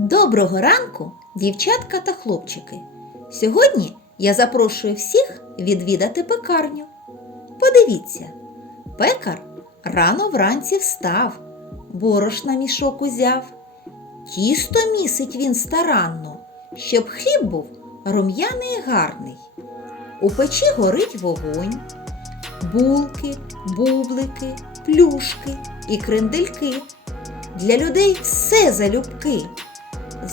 Доброго ранку, дівчатка та хлопчики. Сьогодні я запрошую всіх відвідати пекарню. Подивіться, пекар рано вранці встав, борошна мішок узяв. Тісто місить він старанно, щоб хліб був рум'яний і гарний. У печі горить вогонь, булки, бублики, плюшки і крендельки. Для людей все залюбки.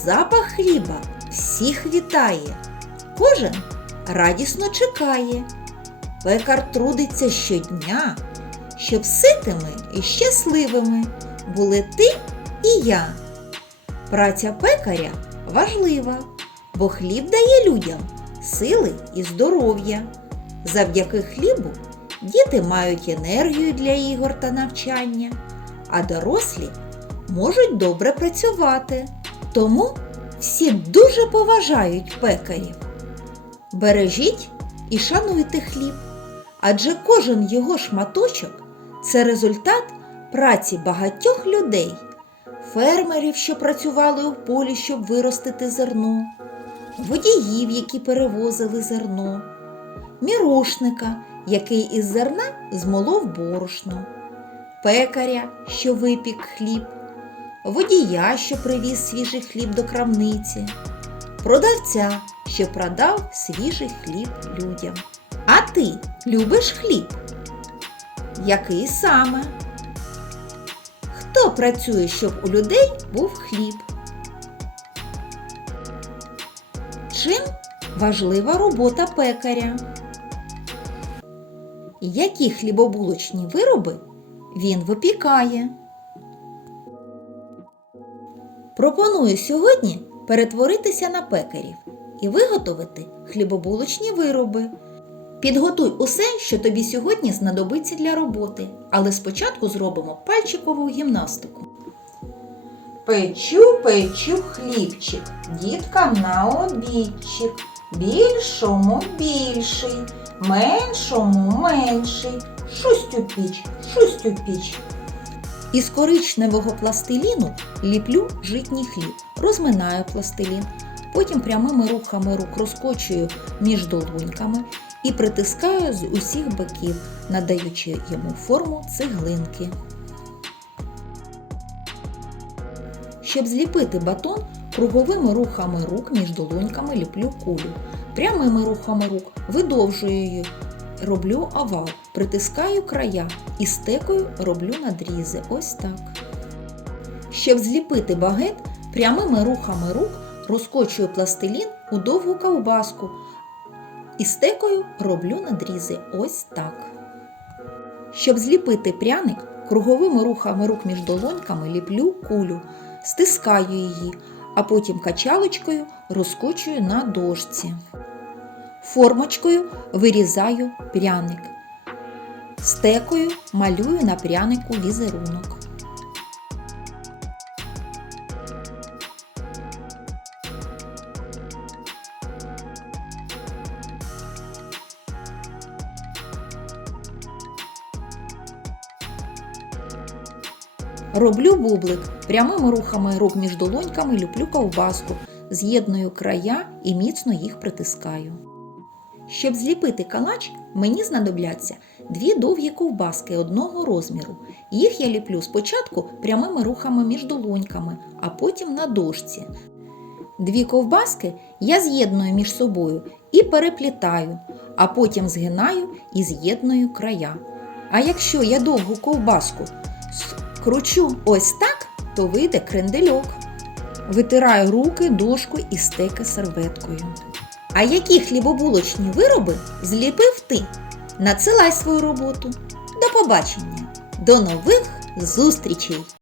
Запах хліба всіх вітає, кожен радісно чекає. Пекар трудиться щодня, щоб ситими і щасливими були ти і я. Праця пекаря важлива, бо хліб дає людям сили і здоров'я. Завдяки хлібу діти мають енергію для ігор та навчання, а дорослі можуть добре працювати. Тому всі дуже поважають пекарів. Бережіть і шануйте хліб, адже кожен його шматочок це результат праці багатьох людей, фермерів, що працювали у полі, щоб виростити зерно, водіїв, які перевозили зерно, мірошника, який із зерна змолов борошно, пекаря, що випік хліб, водія, що привіз свіжий хліб до крамниці, продавця, що продав свіжий хліб людям. А ти любиш хліб? Який саме? Хто працює, щоб у людей був хліб? Чим важлива робота пекаря? Які хлібобулочні вироби він випікає? Пропоную сьогодні перетворитися на пекарів і виготовити хлібобулочні вироби. Підготуй усе, що тобі сьогодні знадобиться для роботи, але спочатку зробимо пальчикову гімнастику. Печу, печу хлібчик, діткам на обідчик. Більшому більший, меншому менший. Шусть у піч, шусть у піч. Із коричневого пластиліну ліплю житній хліб, розминаю пластилін, потім прямими рухами рук розкочую між долоньками і притискаю з усіх боків, надаючи йому форму цеглинки. Щоб зліпити батон, круговими рухами рук між долоньками ліплю кулю. Прямими рухами рук видовжую її, роблю овал, притискаю края і стекою роблю надрізи. Ось так. Щоб зліпити багет, прямими рухами рук розкочую пластилін у довгу ковбаску і стекою роблю надрізи. Ось так. Щоб зліпити пряник, круговими рухами рук між долоньками ліплю кулю, стискаю її, а потім качалочкою розкочую на дошці. Формочкою вирізаю пряник. Стекою малюю на прянику візерунок. Роблю бублик. Прямими рухами рук між долоньками люблю ковбаску, з'єдную края і міцно їх притискаю. Щоб зліпити калач, мені знадобляться дві довгі ковбаски одного розміру. Їх я ліплю спочатку прямими рухами між долоньками, а потім на дошці. Дві ковбаски я з'єдную між собою і переплітаю, а потім згинаю і з'єдную края. А якщо я довгу ковбаску скручу ось так, то вийде крендельок. Витираю руки, дошку і стеки серветкою. А які хлібобулочні вироби зліпив ти? Надсилай свою роботу. До побачення! До нових зустрічей!